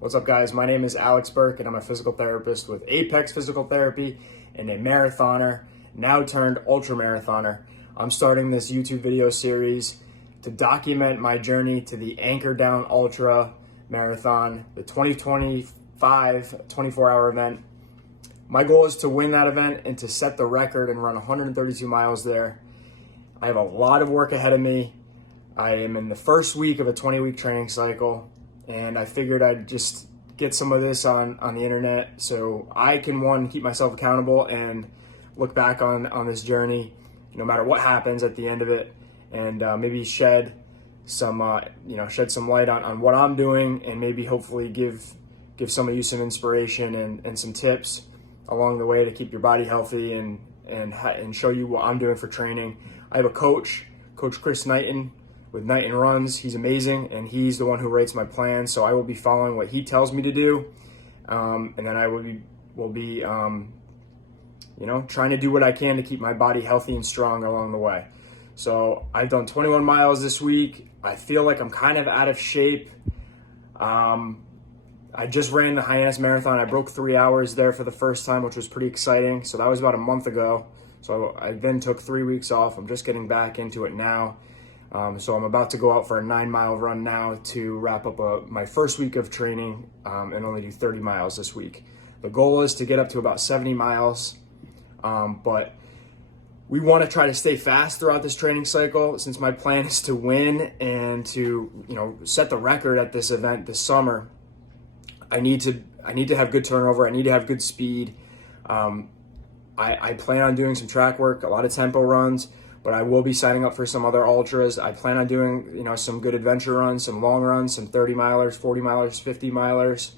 What's up, guys? My name is Alex Burke, and I'm a physical therapist with Apex Physical Therapy and a marathoner, now turned ultramarathoner. I'm starting this YouTube video series to document my journey to the Anchor Down Ultramarathon, the 2025 24-hour event. My goal is to win that event and to set the record and run 132 miles there. I have a lot of work ahead of me. I am in the first week of a 20-week training cycle, and I figured I'd just get some of this on the internet so I can, one, keep myself accountable and look back on this journey, no matter what happens at the end of it, and maybe shed some light on what I'm doing, and maybe hopefully give some of you some inspiration and some tips along the way to keep your body healthy and show you what I'm doing for training. I have a coach, Coach Chris Knighton, with Knighton Runs. He's amazing, and he's the one who writes my plan, so I will be following what he tells me to do, and then I will be trying to do what I can to keep my body healthy and strong along the way. So I've done 21 miles this week. I feel like I'm kind of out of shape. I just ran the Hyannis Marathon. I broke 3 hours there for the first time, which was pretty exciting. So that was about a month ago. So I then took 3 weeks off. I'm just getting back into it now. So I'm about to go out for a 9-mile run now to wrap up my first week of training and only do 30 miles this week. The goal is to get up to about 70 miles, but we want to try to stay fast throughout this training cycle, since my plan is to win and to set the record at this event this summer. I need to have good turnover. I need to have good speed. I plan on doing some track work, a lot of tempo runs, but I will be signing up for some other ultras. I plan on doing, some good adventure runs, some long runs, some 30 milers, 40 milers, 50 milers.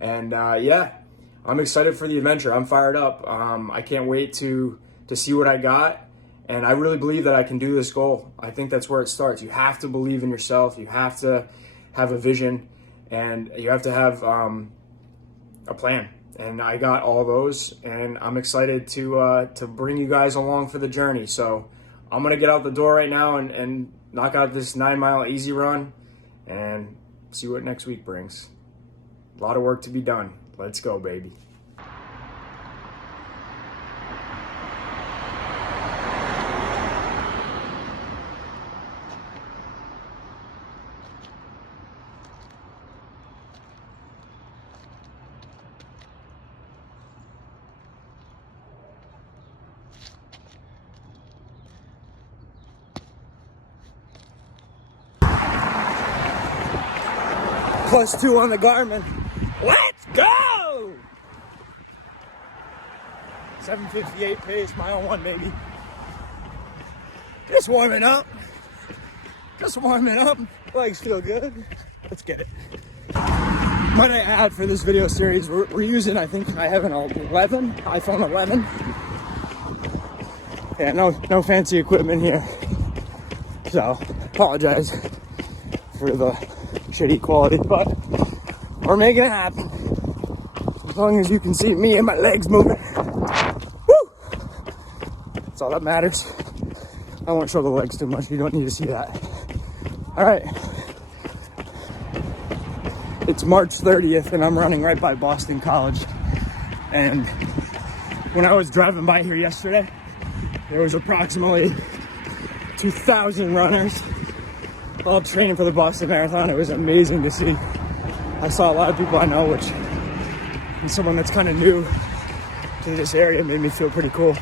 And I'm excited for the adventure. I'm fired up. I can't wait to see what I got. And I really believe that I can do this goal. I think that's where it starts. You have to believe in yourself. You have to have a vision, and you have to have a plan. And I got all those, and I'm excited to bring you guys along for the journey. So I'm gonna get out the door right now and knock out this 9-mile easy run and see what next week brings. A lot of work to be done. Let's go, baby. +2 on the Garmin. Let's go! 7:58 pace, mile 1 maybe. Just warming up. Legs feel good. Let's get it. Might I add, for this video series, we're using, I think I have an iPhone 11. Yeah, no fancy equipment here. So, apologize for the shitty quality, but we're making it happen. As long as you can see me and my legs moving. Woo! That's all that matters. I won't show the legs too much. You don't need to see that. All right. It's March 30th, and I'm running right by Boston College. And when I was driving by here yesterday, there was approximately 2,000 runners all training for the Boston Marathon. It was amazing to see. I saw a lot of people I know, which, and someone that's kind of new to this area, made me feel pretty cool.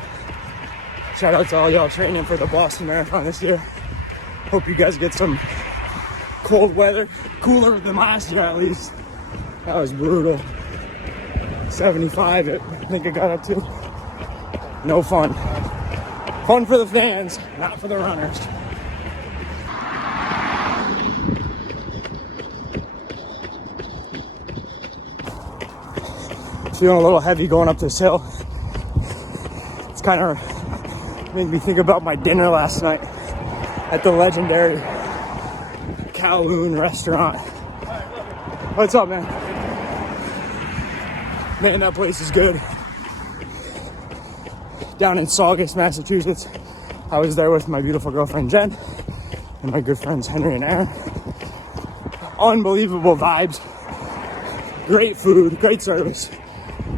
Shout out to all y'all training for the Boston Marathon this year. Hope you guys get some cold weather, cooler than last year at least. That was brutal. 75, I think it got up to. No fun. Fun for the fans, not for the runners. Feeling a little heavy going up this hill. It's kind of made me think about my dinner last night at the legendary Kowloon restaurant. What's up, man? Man, that place is good. Down in Saugus, Massachusetts. I was there with my beautiful girlfriend Jen and my good friends Henry and Aaron. Unbelievable vibes. great food, great service.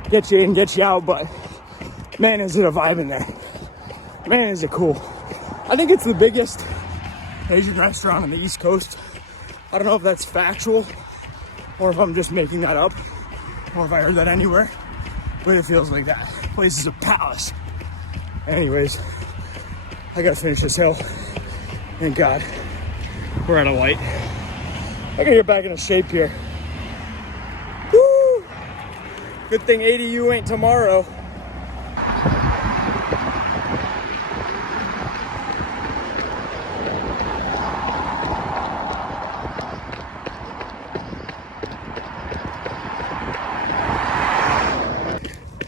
Get you in, get you out, but man, is it a vibe in there. Man, is it cool. I think it's the biggest Asian restaurant on the East Coast. I don't know if that's factual or if I'm just making that up or if I heard that anywhere, but it feels like that. The place is a palace. Anyways, I gotta finish this hill. Thank God we're at a light. I gotta get back into shape here. Woo! Good thing ADU ain't tomorrow.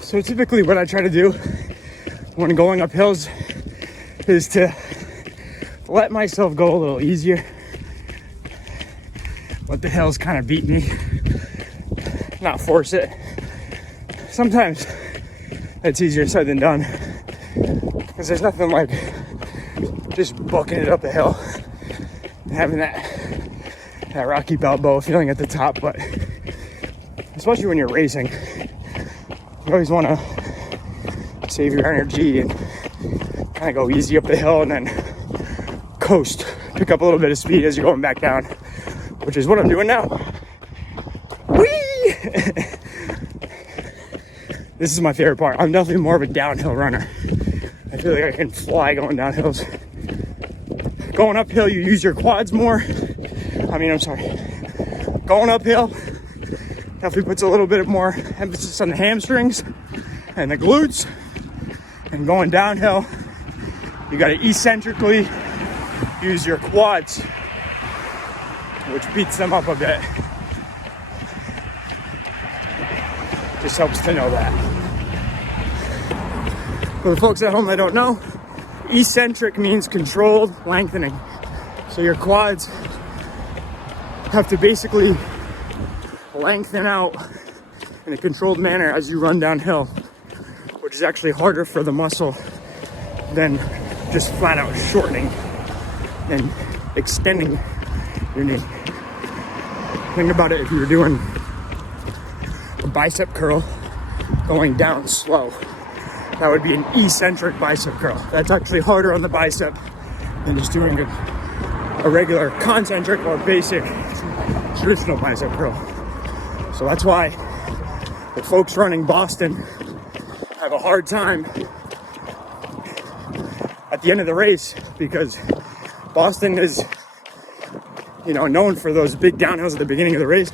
So typically what I try to do when going up hills is to let myself go a little easier. Let the hills kind of beat me, not force it. Sometimes it's easier said than done because there's nothing like just booking it up a hill and having that Rocky Balboa feeling at the top. But especially when you're racing, you always want to save your energy and kind of go easy up the hill and then coast, pick up a little bit of speed as you're going back down, which is what I'm doing now. Whee! This is my favorite part. I'm definitely more of a downhill runner. I feel like I can fly going down hills. Going uphill, you use your quads more. Going uphill definitely puts a little bit more emphasis on the hamstrings and the glutes. And going downhill, you got to eccentrically use your quads, which beats them up a bit. Just helps to know that. For the folks at home that don't know, eccentric means controlled lengthening. So your quads have to basically lengthen out in a controlled manner as you run downhill, which is actually harder for the muscle than just flat out shortening and extending your knee. Think about it, if you were doing a bicep curl going down slow, that would be an eccentric bicep curl. That's actually harder on the bicep than just doing a regular concentric or basic traditional bicep curl. So that's why the folks running Boston have a hard time at the end of the race, because Boston is, known for those big downhills at the beginning of the race.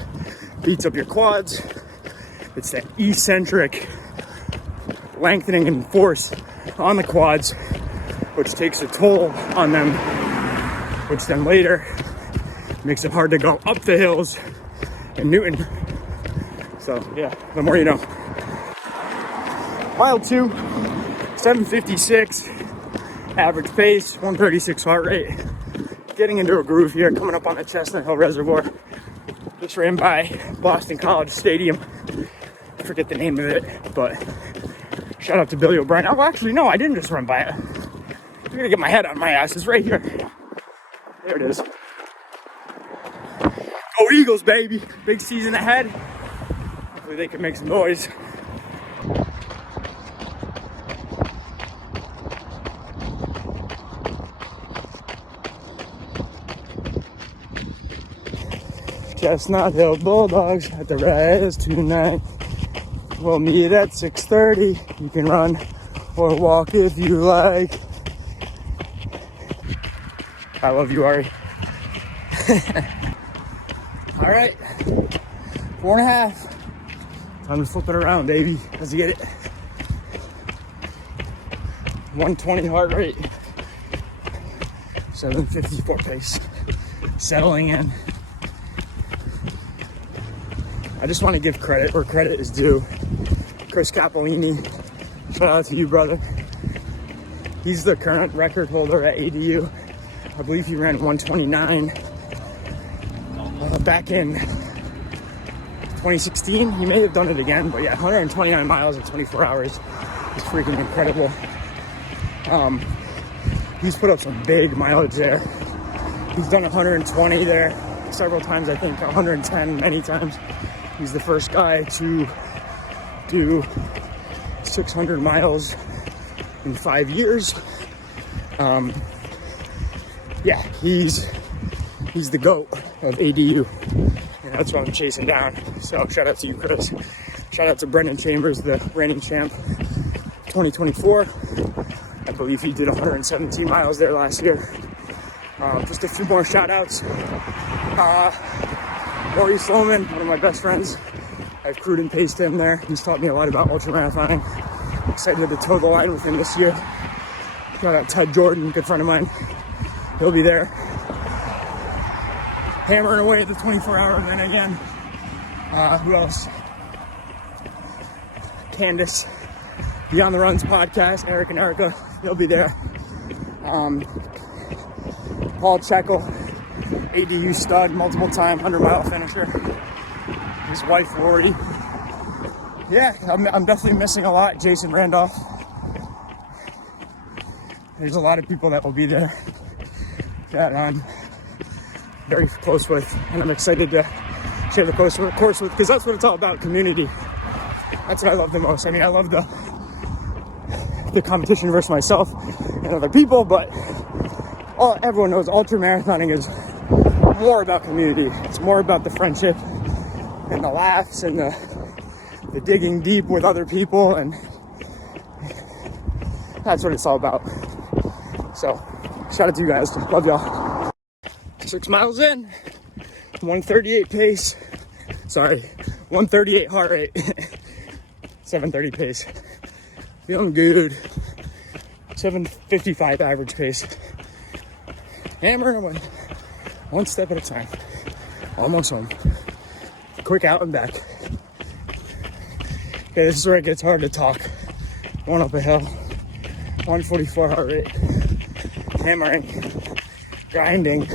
Beats up your quads. It's that eccentric lengthening and force on the quads, which takes a toll on them, which then later makes it hard to go up the hills in Newton. So yeah, the more you know. Mile 2, 7:56, average pace, 136 heart rate. Getting into a groove here, coming up on the Chestnut Hill Reservoir. Just ran by Boston College Stadium. I forget the name of it, but shout out to Billy O'Brien. Oh, actually, no, I didn't just run by it. I'm gonna get my head on my ass. It's right here. There it is. Go Eagles, baby. Big season ahead. Hopefully they can make some noise. Chestnut Hill Bulldogs at the Res tonight. We'll meet at 6:30. You can run or walk if you like. I love you, Ari. All right, 4.5. Time to flip it around, baby. Let's get it. 120 heart rate. 7:54 pace. Settling in. I just want to give credit where credit is due. Chris Capolini, shout out to you, brother. He's the current record holder at ADU. I believe he ran 129 back in 2016. He may have done it again, but yeah, 129 miles in 24 hours is freaking incredible. He's put up some big mileage there. He's done 120 there several times, I think 110 many times. He's the first guy to do 600 miles in 5 years. Yeah, he's the GOAT of ADU, and that's what I'm chasing down. So shout out to you, Chris. Shout out to Brendan Chambers, the reigning champ, 2024. I believe he did 117 miles there last year. Just a few more shout outs. Maurice Sloman, one of my best friends. I've crewed and paced him there. He's taught me a lot about ultramarathoning. Excited to toe the line with him this year. Shout out Ted Jordan, good friend of mine. He'll be there. Hammering away at the 24-hour event again. Who else? Candace, Beyond the Runs podcast, Eric and Erica, they'll be there. Paul Checkle, ADU stud, multiple time 100-mile finisher. His wife, Lori. Yeah, I'm definitely missing a lot. Jason Randolph. There's a lot of people that will be there that I'm very close with, and I'm excited to share the course with, because that's what it's all about, community. That's what I love the most. I mean, I love the competition versus myself and other people, but everyone knows ultramarathoning is more about community. It's more about the friendship and the laughs and the digging deep with other people, and that's what it's all about. So, shout out to you guys. Love y'all. 6 miles in, 138 pace. Sorry, 138 heart rate. 730 pace. Feeling good. 755 average pace. Hammering away. One step at a time. Almost home. Quick out and back. Okay, this is where it gets hard to talk. Going up a hill. 144 heart rate. Hammering. Grinding.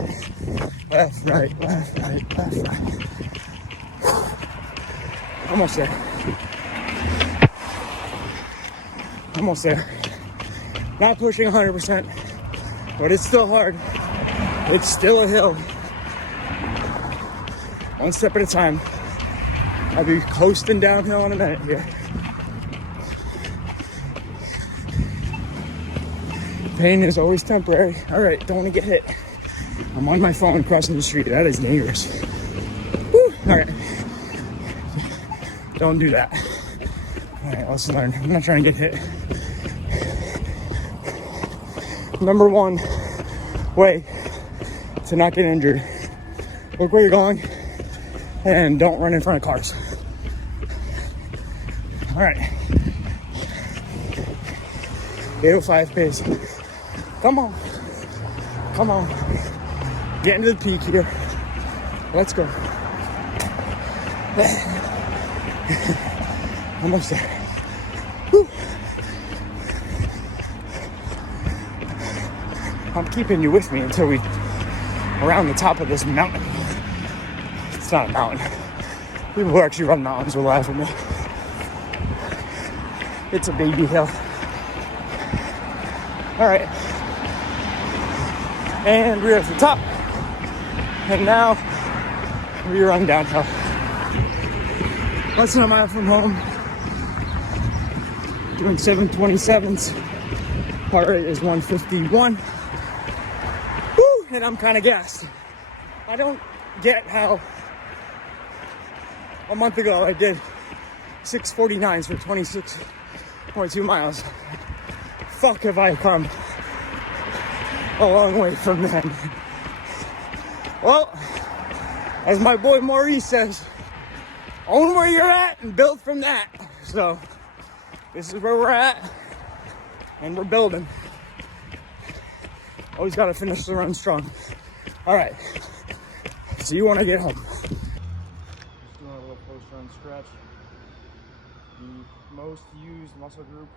Left, right, left, right, left, right. Almost there. Almost there. Not pushing 100%, but it's still hard. It's still a hill. One step at a time. I'll be coasting downhill in a minute here. Pain is always temporary. All right, don't want to get hit. I'm on my phone crossing the street. That is dangerous. Woo. All right. Don't do that. All right, let's learn. I'm not trying to get hit. Number one way to not get injured: look where you're going and don't run in front of cars. All right. 805 pace. Come on. Come on. Get into the peak here. Let's go. Almost there. Whew. I'm keeping you with me until we around the top of this mountain. It's not a mountain. People who actually run mountains will laugh at me. It's a baby hill. All right. And we're at the top. And now we run downhill. Less than a mile from home. Doing 727s. Heart rate is 151. Woo! And I'm kind of gassed. I don't get how a month ago I did 649s for 26.2 miles. Fuck, have I come a long way from then. Well, as my boy Maurice says, own where you're at and build from that. So this is where we're at, and we're building. Always got to finish the run strong. All right, see you when I get home. Just doing a little post-run stretch. The most used muscle group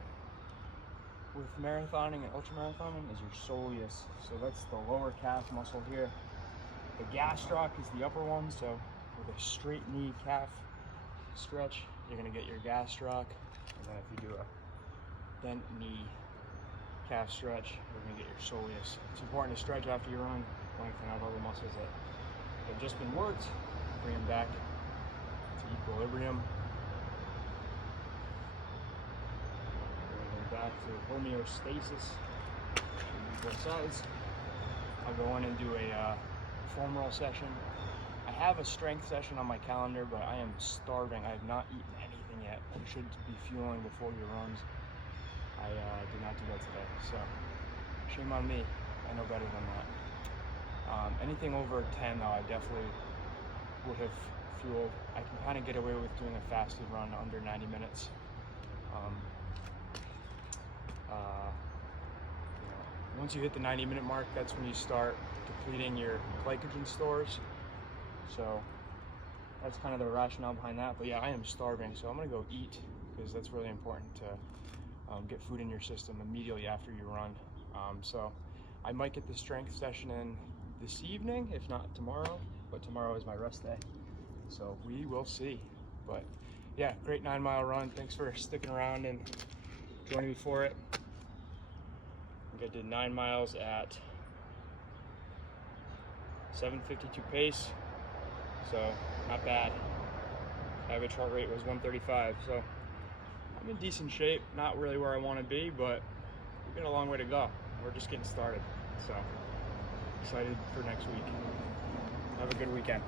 with marathoning and ultramarathoning is your soleus. So that's the lower calf muscle here. The gastroc is the upper one. So with a straight knee calf stretch, you're gonna get your gastroc. And then if you do a bent knee calf stretch, you're gonna get your soleus. It's important to stretch after you run, lengthen out all the muscles that have just been worked, bring them back to equilibrium. Going back to homeostasis. Both sides. I'll go in and do a foam roll session. I have a strength session on my calendar, but I am starving. I have not eaten anything yet. You should be fueling before your runs. I did not do that today, so shame on me. I know better than that. Anything over 10 though, I definitely would have fueled. I can kind of get away with doing a fasted run under 90 minutes. Once you hit the 90-minute mark, that's when you start depleting your glycogen stores. So that's kind of the rationale behind that. But yeah, I am starving, so I'm gonna go eat because that's really important to get food in your system immediately after you run. So I might get the strength session in this evening, if not tomorrow, but tomorrow is my rest day. So we will see. But yeah, great 9-mile run. Thanks for sticking around and joining me for it. I did 9 miles at 7:52 pace, so not bad. Average heart rate was 135, so I'm in decent shape. Not really where I want to be, but we've got a long way to go. We're just getting started, so excited for next week. Have a good weekend.